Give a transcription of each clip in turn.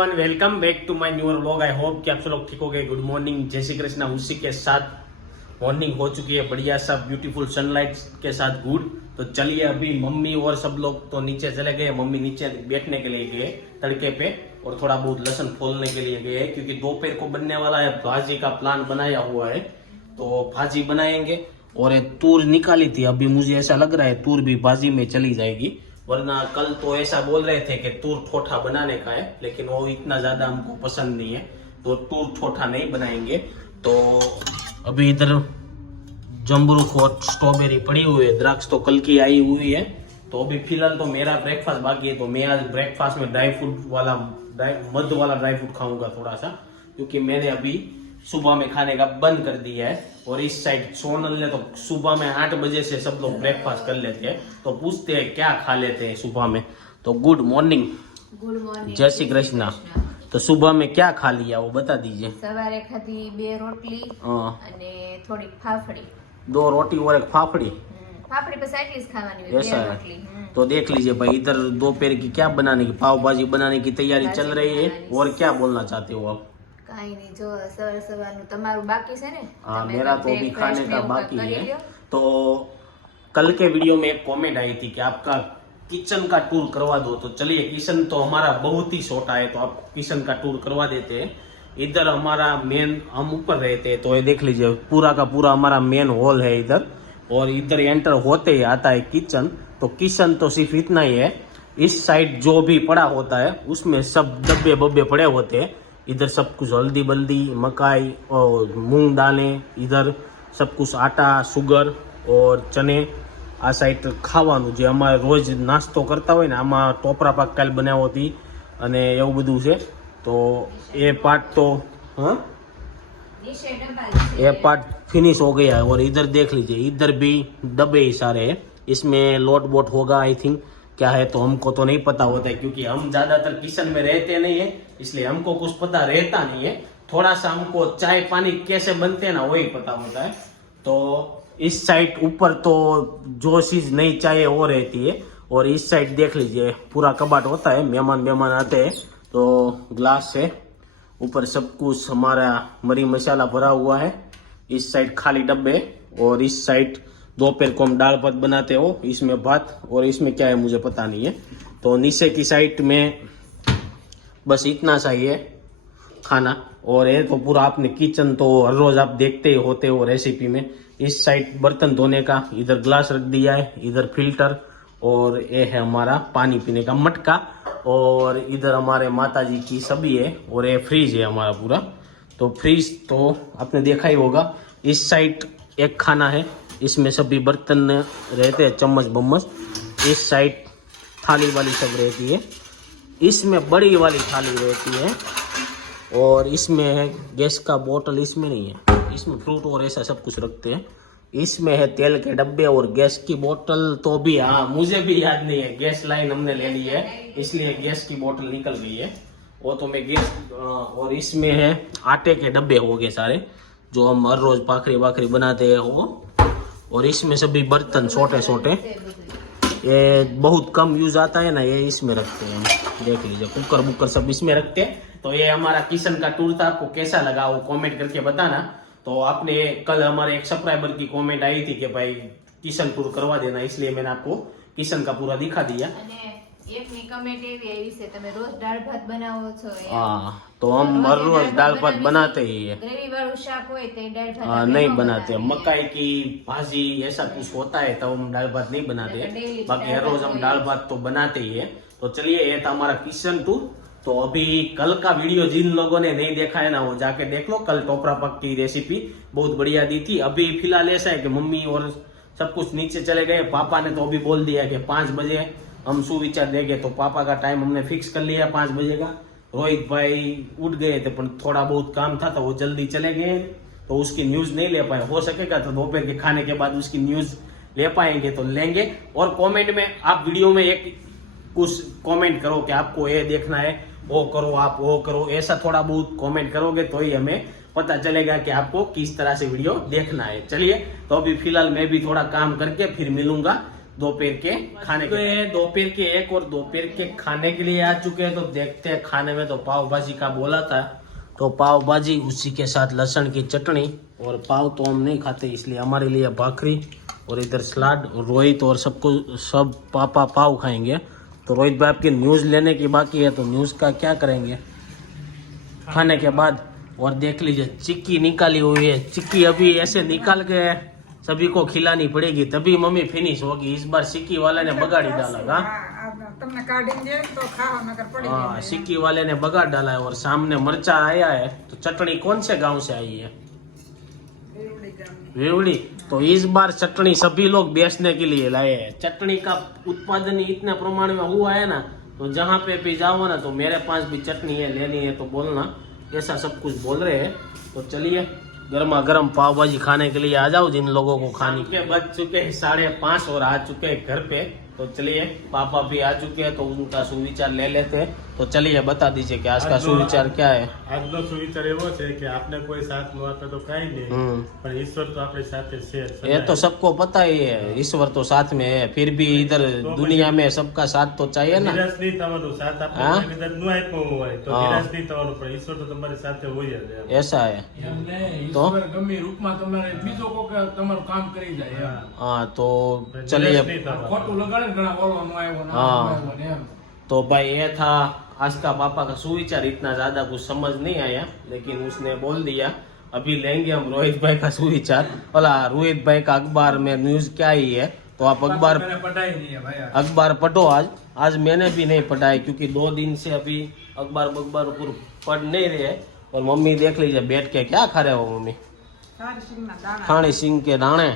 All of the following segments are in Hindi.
Everyone, welcome back to my newer vlog. I hope कि आप सब लोग ठीक हो गए। गुड मॉर्निंग, जय श्री कृष्णा। उसी के साथ मॉर्निंग हो चुकी है, बढ़िया सा ब्यूटीफुल सनलाइट के साथ गुड। तो चलिए, अभी मम्मी और सब लोग तो नीचे चले गए। मम्मी नीचे बैठने के लिए गए तड़के पे, और थोड़ा बहुत लहसुन फोलने के लिए गए, क्योंकि दोपहर को बनने वाला है। भाजी का प्लान बनाया हुआ है, तो भाजी बनाएंगे। और एक तूर निकाली थी, अभी मुझे ऐसा लग रहा है तूर भी भाजी में चली जाएगी, वरना कल तो ऐसा बोल रहे थे कि तूर ठोठा बनाने का है, लेकिन वो इतना ज्यादा हमको पसंद नहीं है, तो तूर ठोठा नहीं बनाएंगे। तो अभी इधर जम्बुरुख और स्ट्रॉबेरी पड़ी हुई है, द्राक्ष तो कल की आई हुई है। तो अभी फिलहाल तो मेरा ब्रेकफास्ट बाकी है, तो मैं आज ब्रेकफास्ट में ड्राई फ्रूट वाला मध वाला ड्राई फ्रूट खाऊंगा थोड़ा सा, क्योंकि मैंने अभी सुबह में खाने का बंद कर दिया है। और इस साइड सोनल ने तो सुबह में 8 बजे से सब लोग ब्रेकफास्ट कर लेते हैं, तो पूछते हैं क्या खा लेते हैं सुबह में। तो गुड मॉर्निंग, जय श्री कृष्णा। तो सुबह में क्या खा लिया वो बता दीजिए। सवारे खाधी 2 रोटली અને થોડી ફાફડી। 2 रोटी और एक फाफड़ी। फाफड़ी बस एटलीस्ट खाવાની હોય, 2 रोटली। तो देख लीजिए भाई, इधर दोपहर की क्या बनाने की, पाव भाजी बनाने की तैयारी चल रही है। और क्या बोलना चाहते हो आप? કાઈ નહીં, જો સવારનું તમારું બાકી છે ને? हाँ, मेरा तो अभी खाने का बाकी है। तो कल के वीडियो में एक कमेंट आई थी कि आपका किचन का टूर करवा दो। तो चलिए, किचन तो हमारा बहुत ही छोटा है, तो आप किचन का टूर करवा देते हैं। इधर हमारा मेन, हम ऊपर रहते हैं, तो ये देख लीजिए पूरा का पूरा हमारा मेन हॉल है इधर। और इधर एंटर होते ही आता है किचन। तो किचन तो सिर्फ इतना ही है। इस साइड जो भी पड़ा होता है उसमें सब डब्बे बब्बे पड़े होते हैं। इधर सब कुछ हल्दी बल्दी, मकाई और मूंग दालें, इधर सब कुछ आटा, सुगर और चने। आ साइड ખાવાનું જે અમારે રોજ નાસ્તો કરતા હોય ને, આમાં ટોપરા પાક કાલ બનાવ્યો હતી અને એવું બધું છે। તો એ પાર્ટ तो हाँ, ये पार्ट फिनिश हो गया है। और इधर देख लीजिए, इधर भी डब्बे ही सारे हैं। इसमें लोट बोट होगा आई थिंक, क्या है तो हमको तो नहीं पता होता है, क्योंकि हम ज्यादातर किचन में रहते नहीं है, इसलिए हमको कुछ पता रहता नहीं है। थोड़ा सा हमको चाय पानी कैसे बनते हैं ना, वही पता होता है। तो इस साइड ऊपर तो जो चीज नहीं चाहिए वो रहती है। और इस साइड देख लीजिए पूरा कबाट होता है, मेहमान आते हैं तो ग्लास से ऊपर सब कुछ हमारा मरी मसाला भरा हुआ है। इस साइड खाली डब्बे, और इस साइड दोपहर को हम दाल भात बनाते हो, इसमें भात, और इसमें क्या है मुझे पता नहीं है। तो नीचे की साइड में बस इतना सा ही है खाना। और ये तो पूरा आपने किचन तो हर रोज आप देखते ही होते हो रेसिपी में। इस साइड बर्तन धोने का, इधर ग्लास रख दिया है, इधर फिल्टर, और ये है हमारा पानी पीने का मटका। और इधर हमारे माता जी की सभी है, और ये फ्रिज है हमारा पूरा। तो फ्रिज तो आपने देखा ही होगा। इस साइड एक खाना है, इसमें सभी बर्तन रहते हैं, चम्मच बम्मच। इस साइड थाली वाली सब रहती है, इसमें बड़ी वाली थाली रहती है। और इसमें है गैस का बोतल, इसमें नहीं है, इसमें फ्रूट और ऐसा सब कुछ रखते हैं। इसमें है तेल के डब्बे और गैस की बोतल। तो भी हाँ, मुझे भी याद नहीं है, गैस लाइन हमने ले ली है, इसलिए गैस की बोतल निकल गई है वो तो मैं गैस। और इसमें है आटे के डब्बे हो गए सारे, जो हम हर रोज भाखरी वाखरी बनाते हैं वो। और इसमें सभी बर्तन छोटे छोटे, ये बहुत कम यूज आता है ना, ये इसमें रखते हैं हम। देख लीजिए कुकर बुकर सब इसमें रखते हैं। तो ये हमारा किचन का टूर था, आपको कैसा लगा वो कमेंट करके बताना। तो आपने कल हमारे एक सब्सक्राइबर की कमेंट आई थी कि भाई किचन टूर करवा देना, इसलिए मैंने आपको किचन का पूरा दिखा दिया। એકની કમેન્ટ એવી આવી છે, તમે રોજ દાળ ભાત બનાવો છો? हाँ, तो हम हर रोज दाल भात बनाते ही है। ગ્રેવી વાળું શાક હોય તો દાળ ભાત नहीं बनाते, मकाई की भाजी ऐसा कुछ होता है तब हम दाल भात नहीं बनाते, बाकी हर रोज हम दाल भात तो बनाते ही है। तो चलिए, ये था हमारा किचन टूर। तो अभी कल का वीडियो जिन लोगों ने नहीं देखा है ना, वो जाके देख लो। कल टोपरा पाक की रेसिपी बहुत बढ़िया दी थी। अभी फिलहाल ऐसा है कि मम्मी और सब कुछ नीचे चले गए। पापा ने तो अभी बोल दिया कि 5 बजे हम सुविचार देंगे, तो पापा का टाइम हमने फिक्स कर लिया 5 बजे का। रोहित भाई उठ गए थे, पर थोड़ा बहुत काम था तो वो जल्दी चले गए, तो उसकी न्यूज नहीं ले पाए। हो सकेगा तो दोपहर के खाने के बाद उसकी न्यूज ले पाएंगे तो लेंगे। और कमेंट में आप वीडियो में एक कुछ कमेंट करो कि आपको ये देखना है, वो करो, आप वो करो, ऐसा थोड़ा बहुत कमेंट करोगे तो ही हमें पता चलेगा कि आपको किस तरह से वीडियो देखना है। चलिए, तो अभी फिलहाल मैं भी थोड़ा काम करके फिर मिलूंगा दोपहर के खाने के दोपहर के एक और दोपहर के खाने के लिए आ चुके हैं। तो देखते हैं खाने में। तो पाव भाजी का बोला था, तो पाव भाजी उसी के साथ लहसुन की चटनी, और पाव तो हम नहीं खाते इसलिए हमारे लिए भाखरी, और इधर सलाद। और रोहित और सब पापा पाव खाएंगे। तो रोहित भाई आपकी न्यूज़ लेने की बाकी है, तो न्यूज़ का क्या करेंगे खाने के बाद। और देख लीजिए चिक्की निकाली हुई है। चिक्की अभी ऐसे निकाल के सभी को खिलानी पड़ेगी, तभी मम्मी फिनिश होगी। इस बार सिक्की वाले ने बगाड़ी डाला। तुमने काटेंगे तो खाओ नकर पड़ेगी। हाँ, सिक्की वाले ने बगाड़ डाला है। और सामने मिर्चा आया है। तो चटनी कौन से गांव से आई है? वेवड़ी। तो इस बार चटनी सभी लोग बेचने के लिए लाए हैं। चटनी का उत्पादन इतने प्रमाण में हुआ है ना, तो जहाँ पे भी जाओ ना, तो मेरे पास भी चटनी है, लेनी है तो बोलना, ऐसा सब कुछ बोल रहे हैं। तो चलिए गर्मा गर्म पाव भाजी खाने के लिए आ जाओ जिन लोगों को खानी के। बज चुके हैं 5:30 और आ चुके हैं घर पे। तो चलिए पापा भी आ चुके हैं, तो उनका सुविचार ले लेते हैं। तो चलिए बता दीजिए कि आज का सुविचार क्या है? આજનો સુવિચાર એવો છે કે આપને કોઈ સાથ ન આપે તો કાંઈ નહીં, પણ ઈશ્વર તો આપણી સાથે છે। ये तो सबको पता ही है, ईश्वर तो साथ में है, फिर भी इधर दुनिया में सबका साथ तो चाहिए ना। નિરાશ નહીં થવાનું, સાથ આપણે કોઈ કદાચ ન આપ્યો હોય તો નિરાશ નહીં થવાનું, પણ ઈશ્વર તો તમારી સાથે હોય જ એમ। ऐसा है તો ગમે રૂપમાં તમારે બીજો કોક તમારું કામ કરી જાય એમ। हाँ, तो चलिए નિરાશ નહીં થવાનું। ખોટું લગાડે ને ઘણા ઓળો નો આવ્યો ના हाँ। આવ્યો ને એમ। तो भाई ये था आज का पापा का सुविचार। इतना ज्यादा कुछ समझ नहीं आया, लेकिन उसने बोल दिया। अभी लेंगे हम रोहित भाई का सुविचार। बोला रोहित भाई का अखबार में न्यूज क्या ही है, तो आप अखबार मैंने पढ़ाई नहीं है भाई। अखबार पढ़ो। आज मैंने भी नहीं पढ़ा है, क्योंकि 2 दिन से अभी अखबार ऊपर पढ़ नहीं रहे। और मम्मी देख लीजिए बैठ के क्या खा रहे हो मम्मी? खाने सिंह के दाने।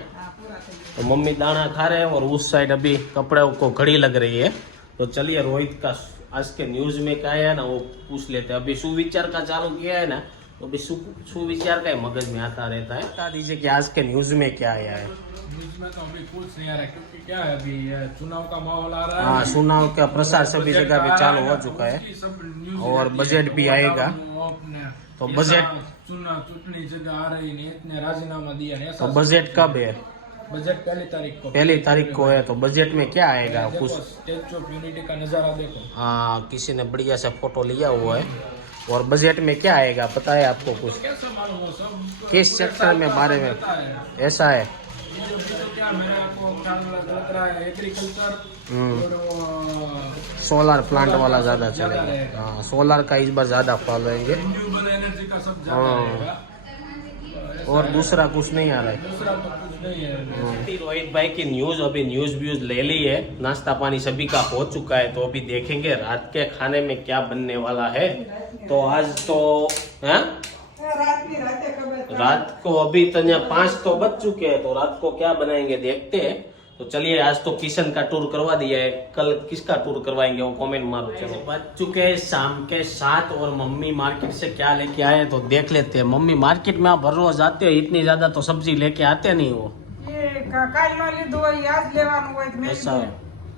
तो मम्मी दाना खा रहे हैं, और उस साइड अभी कपड़े को घड़ी लग रही है। तो चलिए रोहित का आज के न्यूज में क्या है ना, वो पूछ लेते हैं। अभी सुविचार का चालू किया है ना, तो अभी सुविचार का ही मगज में आता रहता है। बता दीजिए कि आज के न्यूज में क्या आया है? न्यूज़ में तो अभी कुछ नहीं आ रहा है, क्योंकि क्या है अभी ये चुनाव का माहौल आ रहा है। हाँ, चुनाव का प्रचार सभी बजट जगह पे आ चालू रहा हो है, चुका है। उसकी सब न्यूज़ और रहती है। बजट भी वो आएगा। अपने तो ऐसा बजट चुनाव जगह आ रही नहीं, इतने राजीनामा दिया नहीं। तो बजट कब है? बजट 1 तारीख को। 1 तारीख को है। तो बजट में क्या आएगा देखो, कुछ? स्टैच्यू ऑफ यूनिटी का नजारा देखो। हाँ, किसी ने बढ़िया से फोटो लिया हुआ है। और बजट में क्या आएगा पता है आपको कुछ? कैसे मालूम वो सब किस सेक्टर में बारे में पता है। ऐसा है? ये क्या मेरे को ख्याल लग रहा है एग्रीकल्चर और सोलर प्लांट वाला ज्यादा चलेगा। रहेगा। हाँ, सोलर का इस बार ज्यादा फॉलोएंगे। रिन्यूएबल एनर्जी का सब ज्यादा हाँ। रहेगा। और दूसरा कुछ नहीं आ रहा है। दूसरा तो कुछ नहीं है। रोहित भाई की न्यूज अभी न्यूज व्यूज ले ली है। नाश्ता पानी सभी का हो चुका है। तो अभी देखेंगे रात के खाने में क्या बनने वाला है। तो आज तो है रात को अभी तो 5 तो बज चुके हैं। तो रात को क्या बनाएंगे देखते हैं। तो चलिए आज तो किशन का टूर करवा दिया है, कल किसका टूर करवाएंगे वो कमेंट मारो। चलो बज चुके हैं शाम के 7 और मम्मी मार्केट से क्या लेके आए तो देख लेते हैं। मम्मी मार्केट में आप हर रोज आते हो, इतनी ज्यादा तो सब्जी लेके आते नहीं हो। કાલ નો લીધું હોય આજ લેવાનું હોય તો મેં ऐसा है।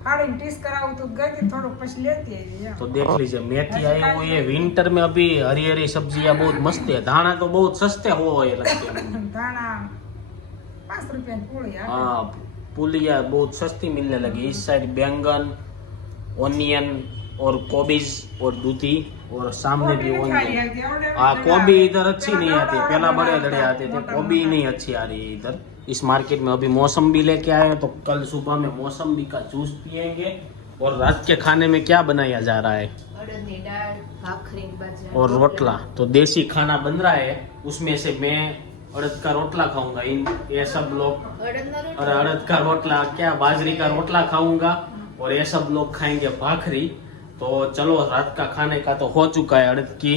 હાડી ટીસ કરાવું તો ગઈ થોડું પછી લેતી આવી तो देख लीजिए मेथी आई हुई है। विंटर में अभी हरी हरी सब्जियां बहुत मस्त है। धाना तो बहुत सस्ते हो लगते हैं। ધાણા 5 રૂપિયાની પૂળી આવે हाँ, पुलिया बहुत सस्ती मिलने लगी। इस साइड बैंगन, ओनियन और कोबीज और दूधी, और सामने भी ओनियन। हाँ, कोबी इधर अच्छी नहीं आती, पहला बड़े बड़े आते थे, कोबी नहीं अच्छी आ रही है इधर इस मार्केट में। अभी मौसम भी लेके आए हैं, तो कल सुबह में मौसम्बी का जूस पियेंगे। और रात के खाने में क्या बनाया जा रहा है? અડદની દાળ, ભાખરી, બાજરા, और रोटला। तो देसी खाना बन रहा है, उसमें से मैं अड़द का रोटला खाऊंगा। ये सब लोग અડદનો રોટલો, और अड़द का रोटला क्या, बाजरी का रोटला खाऊंगा। और ये सब लोग खाएंगे भाखरी। तो चलो रात का खाने का तो हो चुका है, अड़द की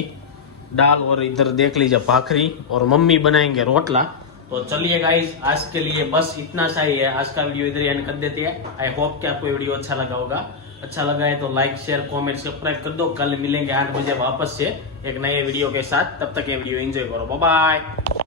दाल और इधर देख लीजिए भाखरी, और मम्मी बनाएंगे रोटला। तो चलिए गाइस आज के लिए बस इतना सा ही है। आज का वीडियो इधर एंड कर देते हैं। आई होप कि आपको वीडियो अच्छा लगा होगा। अच्छा लगा है तो लाइक शेयर कमेंट सब्सक्राइब कर दो। कल मिलेंगे 8 बजे वापस से एक नए वीडियो के साथ। तब तक ये वीडियो एंजॉय करो। Bye bye.